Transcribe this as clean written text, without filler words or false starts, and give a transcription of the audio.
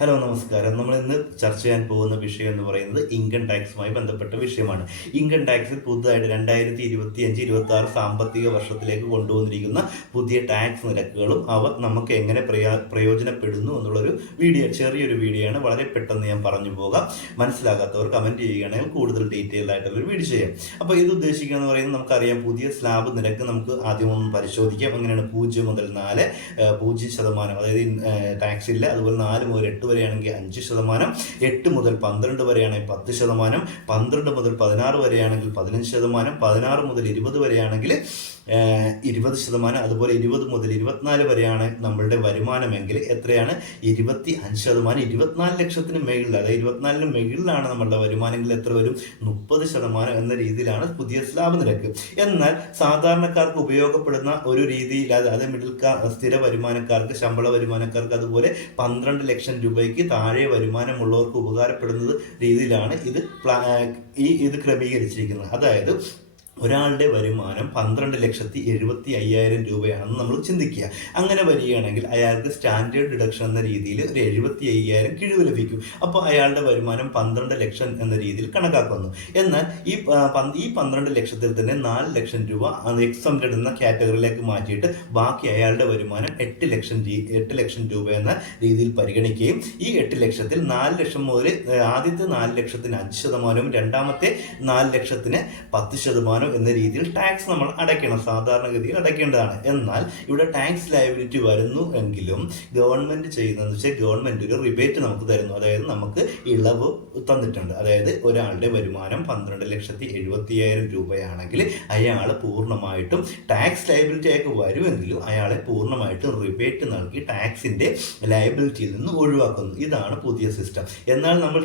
Hello നമസ്കാരം. നമ്മൾ ഇന്ന് ചർച്ച ചെയ്യാൻ പോകുന്ന വിഷയം എന്ന് പറയുന്നത് ഇൻകം ടാക്സുമായി ബന്ധപ്പെട്ട വിഷയമാണ്. ഇൻകം ടാക്സിൽ പുതുതായിട്ട് 2025-26 സാമ്പത്തിക വർഷത്തിലേക്ക് കൊണ്ടുവന്നിരിക്കുന്ന പുതിയ ടാക്സ് നിരക്കുകളും അവ നമുക്ക് എങ്ങനെ പ്രയോജനപ്പെടുന്നു എന്നുള്ളൊരു ചെറിയൊരു വീഡിയോ ആണ്. വളരെ പെട്ടെന്ന് ഞാൻ പറഞ്ഞു പോകാം. മനസ്സിലാകാത്തവർ കമൻറ്റ് ചെയ്യുകയാണെങ്കിൽ കൂടുതൽ ഡീറ്റെയിൽ ആയിട്ടുള്ളൊരു വീഡിയോ ചെയ്യാം. അപ്പോൾ ഇത് ഉദ്ദേശിക്കുക എന്ന് പറയുന്നത് നമുക്കറിയാം, പുതിയ സ്ലാബ് നിരക്ക് നമുക്ക് ആദ്യം ഒന്ന് പരിശോധിക്കാം. എങ്ങനെയാണ് 0 മുതൽ 4 0%, അതായത് ടാക്സ് ഇല്ല. അതുപോലെ 4 മുതൽ 8 വരെയാണെങ്കിൽ 5%, 8 മുതൽ 12 വരെയാണെങ്കിൽ 10%, 12 മുതൽ 16 വരെയാണെങ്കിൽ 15%, 16 മുതൽ 20 വരെയാണെങ്കിൽ 20%, അതുപോലെ 20 മുതൽ 24 വരെയാണ് നമ്മളുടെ വരുമാനമെങ്കിൽ എത്രയാണ്? 25%. 24 ലക്ഷത്തിന് മേളിൽ, അതായത് 24 മുകളിലാണ് നമ്മളുടെ വരുമാനമെങ്കിൽ എത്ര വരും? 30% എന്ന രീതിയിലാണ് പുതിയ സ്ലാബ് നിരക്ക്. എന്നാൽ സാധാരണക്കാർക്ക് ഉപയോഗപ്പെടുന്ന ഒരു രീതിയിൽ, അതായത് മിഡിൽ സ്ഥിര വരുമാനക്കാർക്ക്, ശമ്പള വരുമാനക്കാർക്ക്, അതുപോലെ 12 ലക്ഷം രൂപയ്ക്ക് താഴെ വരുമാനമുള്ളവർക്ക് ഉപകാരപ്പെടുന്നത് രീതിയിലാണ് ഇത് ക്രമീകരിച്ചിരിക്കുന്നത്. അതായത് ഒരാളുടെ വരുമാനം 12,70,500 രൂപയാണെന്ന് നമ്മൾ ചിന്തിക്കുക. അങ്ങനെ വരികയാണെങ്കിൽ അയാൾക്ക് സ്റ്റാൻഡേർഡ് ഡിഡക്ഷൻ എന്ന രീതിയിൽ ഒരു 75,000 കിഴിവ് ലഭിക്കും. അപ്പോൾ അയാളുടെ വരുമാനം 12 ലക്ഷം എന്ന രീതിയിൽ കണക്കാക്കുന്നു. എന്നാൽ ഈ 12 ലക്ഷത്തിൽ തന്നെ 4 ലക്ഷം രൂപ എക്സംപ്റ്റഡ് എന്ന കാറ്റഗറിയിലേക്ക് മാറ്റിയിട്ട് ബാക്കി അയാളുടെ വരുമാനം 8 ലക്ഷം രൂപ എന്ന രീതിയിൽ പരിഗണിക്കുകയും ഈ 8 ലക്ഷത്തിൽ 4 ലക്ഷം മുതൽ ആദ്യത്തെ 4 ലക്ഷത്തിന് 5%, രണ്ടാമത്തെ 4 ലക്ഷത്തിന് 10% എന്ന രീതിയിൽ ടാക്സ് നമ്മൾ അടയ്ക്കണം, സാധാരണഗതിയിൽ അടയ്ക്കേണ്ടതാണ്. എന്നാൽ ഇവിടെ ടാക്സ് ലയബിലിറ്റി വരുന്നു എങ്കിലും ഗവൺമെന്റ് ചെയ്യുന്നതെന്ന് വെച്ചാൽ ഗവൺമെന്റ് ഒരു റിബേറ്റ് നമുക്ക് തരുന്നു. അതായത് നമുക്ക് ഇളവ് തന്നിട്ടുണ്ട്. അതായത് ഒരാളുടെ വരുമാനം 12,70,500 രൂപയാണെങ്കിൽ അയാൾ പൂർണ്ണമായിട്ടും ടാക്സ് ലയബിലിറ്റി ആയിട്ട് വരുമെങ്കിലും അയാളെ പൂർണ്ണമായിട്ടും റിബേറ്റ് നൽകി ടാക്സിന്റെ ലയബിലിറ്റിയിൽ നിന്ന് ഒഴിവാക്കുന്നു. ഇതാണ് പുതിയ സിസ്റ്റം. എന്നാൽ നമ്മൾ